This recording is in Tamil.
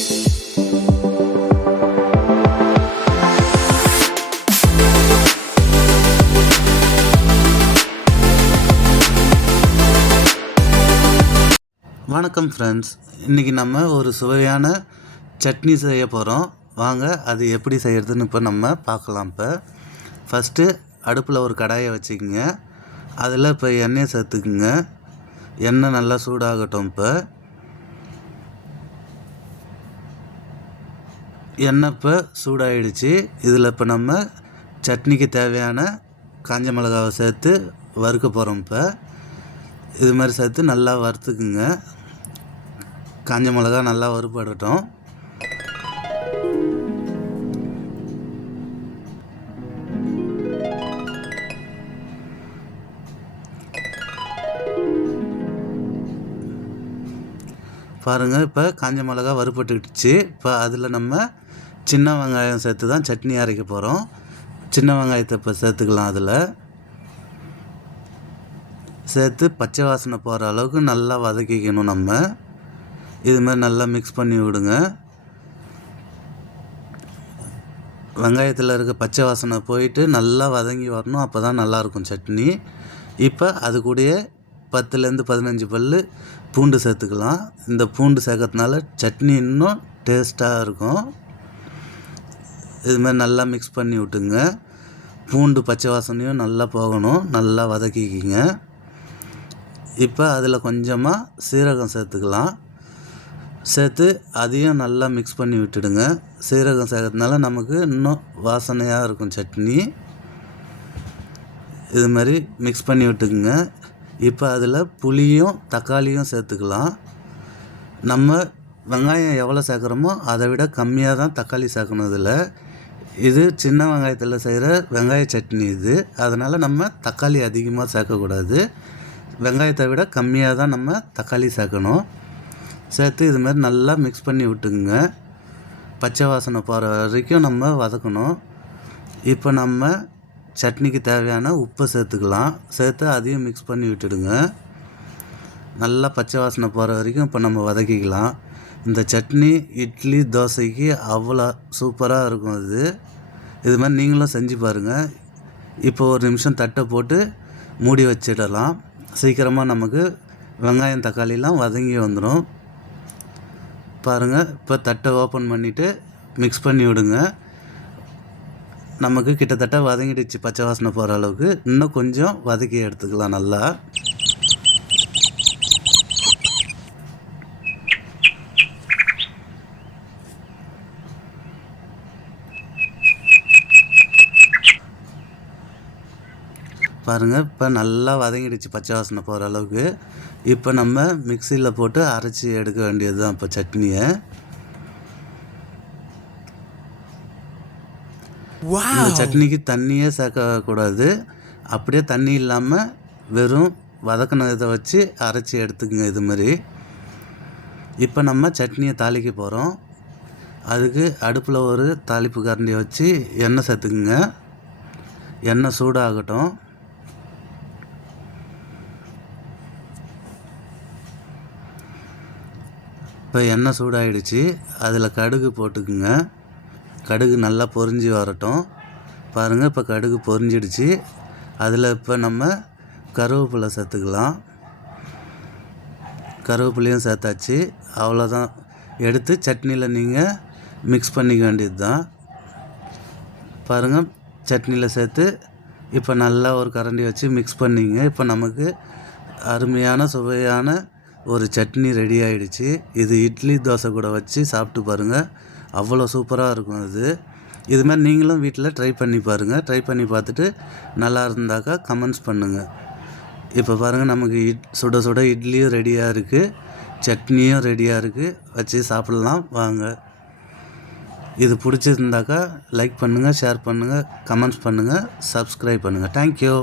வணக்கம் ஃப்ரெண்ட்ஸ், இன்றைக்கி நம்ம ஒரு சுவையான சட்னி செய்ய போகிறோம். வாங்க அது எப்படி செய்கிறதுன்னு இப்போ நம்ம பார்க்கலாம். இப்போ ஃபஸ்ட்டு அடுப்பில் ஒரு கடாயை வச்சுக்கோங்க. அதில் இப்போ எண்ணெயை சேர்த்துக்குங்க. எண்ணெய் நல்லா சூடாகட்டும். இப்போ எண்ணெய் இப்போ சூடாகிடுச்சு. இதில் இப்போ நம்ம சட்னிக்கு தேவையான காஞ்ச மிளகாவை சேர்த்து வறுக்க போகிறோம். இப்போ இது மாதிரி சேர்த்து நல்லா வறுத்துக்குங்க. காஞ்ச மிளகா நல்லா வறுபடட்டும். பாருங்கள், இப்போ காஞ்ச மிளகா வறுபட்டுக்கிடுச்சு. இப்போ அதில் நம்ம சின்ன வெங்காயம் சேர்த்து தான் சட்னி அரைக்க போகிறோம். சின்ன வெங்காயத்தை இப்போ சேர்த்துக்கலாம். அதில் சேர்த்து பச்சை வாசனை போகிற அளவுக்கு நல்லா வதக்கிக்கணும். நம்ம இது மாதிரி நல்லா மிக்ஸ் பண்ணி விடுங்க. வெங்காயத்தில் இருக்க பச்சை வாசனை போயிட்டு நல்லா வதங்கி வரணும். அப்போ தான் நல்லாயிருக்கும் சட்னி. இப்போ அது கூடயே 10லேருந்து 15 பல் பூண்டு சேர்த்துக்கலாம். இந்த பூண்டு சேர்க்கறதுனால சட்னி இன்னும் டேஸ்ட்டாக இருக்கும். இது மாதிரி நல்லா மிக்ஸ் பண்ணி விட்டுங்க. பூண்டு பச்சை வாசனையும் நல்லா போகணும். நல்லா வதக்கிக்கிங்க. இப்போ அதில் கொஞ்சமாக சீரகம் சேர்த்துக்கலாம். சேர்த்து அதையும் நல்லா மிக்ஸ் பண்ணி விட்டுடுங்க. சீரகம் சேர்க்கறதுனால நமக்கு இன்னும் வாசனையாக இருக்கும் சட்னி. இது மாதிரி மிக்ஸ் பண்ணி விட்டுக்குங்க. இப்போ அதில் புளியும் தக்காளியும் சேர்த்துக்கலாம். நம்ம வெங்காயம் எவ்வளோ சேர்க்குறோமோ அதை விட கம்மியாக தான் தக்காளி சேர்க்கணும். இது சின்ன வெங்காயத்தில் செய்கிற வெங்காய சட்னி இது. அதனால் நம்ம தக்காளி அதிகமாக சேர்க்கக்கூடாது. வெங்காயத்தை விட கம்மியாக தான் நம்ம தக்காளி சேர்க்கணும். சேர்த்து இது மாதிரி நல்லா மிக்ஸ் பண்ணி விட்டுக்குங்க. பச்சை வாசனை போகிற வரைக்கும் நம்ம வதக்கணும். இப்போ நம்ம சட்னிக்கு தேவையான உப்பை சேர்த்துக்கலாம். சேர்த்து அதையும் மிக்ஸ் பண்ணி விட்டுடுங்க. நல்லா பச்சை வாசனை போகிற வரைக்கும் இப்போ நம்ம வதக்கிக்கலாம். இந்த சட்னி இட்லி தோசைக்கு அவ்வளோ சூப்பராக இருக்கும். இது மாதிரி நீங்களும் செஞ்சு பாருங்கள். இப்போ ஒரு நிமிஷம் தட்டை போட்டு மூடி வச்சிடலாம். சீக்கிரமாக நமக்கு வெங்காயம் தக்காளிலாம் வதங்கி வந்துடும். பாருங்கள், இப்போ தட்டை ஓப்பன் பண்ணிவிட்டு மிக்ஸ் பண்ணி விடுங்க. நமக்கு கிட்டத்தட்ட வதங்கிடுச்சு. பச்சை வாசனை போகிற அளவுக்கு இன்னும் கொஞ்சம் வதக்கி எடுத்துக்கலாம். நல்லா பாருங்கள், இப்போ நல்லா வதங்கிடுச்சு பச்சை வாசனை போகிற அளவுக்கு. இப்போ நம்ம மிக்சியில் போட்டு அரைச்சி எடுக்க வேண்டியது தான் இப்போ சட்னியை. இந்த சட்னிக்கு தண்ணியே சேர்க்கக்கூடாது. அப்படியே தண்ணி இல்லாமல் வெறும் வதக்கின இதை வச்சு அரைச்சி எடுத்துக்குங்க. இது மாதிரி இப்போ நம்ம சட்னியை தாளிக்க போகிறோம். அதுக்கு அடுப்பில் ஒரு தாளிப்பு கரண்டியை வச்சு எண்ணெய் சேர்த்துக்குங்க. எண்ணெய் சூடாகட்டும். இப்போ எண்ணெய் சூடாகிடுச்சு. அதில் கடுகு போட்டுக்குங்க. கடுகு நல்லா பொரிஞ்சு வரட்டும். பாருங்கள், இப்போ கடுகு பொரிஞ்சிடுச்சு. அதில் இப்போ நம்ம கருவேப்பிலை சேர்த்துக்கலாம். கருவேப்பிலையும் சேர்த்தாச்சு. அவ்வளோதான். எடுத்து சட்னியில் நீங்கள் மிக்ஸ் பண்ணிக்க வேண்டியது தான். பாருங்கள், சட்னியில் சேர்த்து இப்போ நல்லா ஒரு கரண்டி வச்சு மிக்ஸ் பண்ணிங்க. இப்போ நமக்கு அருமையான சுவையான ஒரு சட்னி ரெடி ஆகிடுச்சு. இது இட்லி தோசை கூட வச்சு சாப்பிட்டு பாருங்கள். அவ்வளோ சூப்பராக இருக்கும். இது மாதிரி நீங்களும் வீட்டில் ட்ரை பண்ணி பாருங்கள். ட்ரை பண்ணி பார்த்துட்டு நல்லா இருந்தாக்கா கமெண்ட்ஸ் பண்ணுங்கள். இப்போ பாருங்கள், நமக்கு சுட சுட இட்லியும் ரெடியாக இருக்குது, சட்னியும் ரெடியாக இருக்குது. வச்சு சாப்பிட்லாம் வாங்க. இது பிடிச்சிருந்தாக்கா லைக் பண்ணுங்கள், ஷேர் பண்ணுங்கள், கமெண்ட்ஸ் பண்ணுங்கள், சப்ஸ்கிரைப் பண்ணுங்கள். தேங்க்யூ.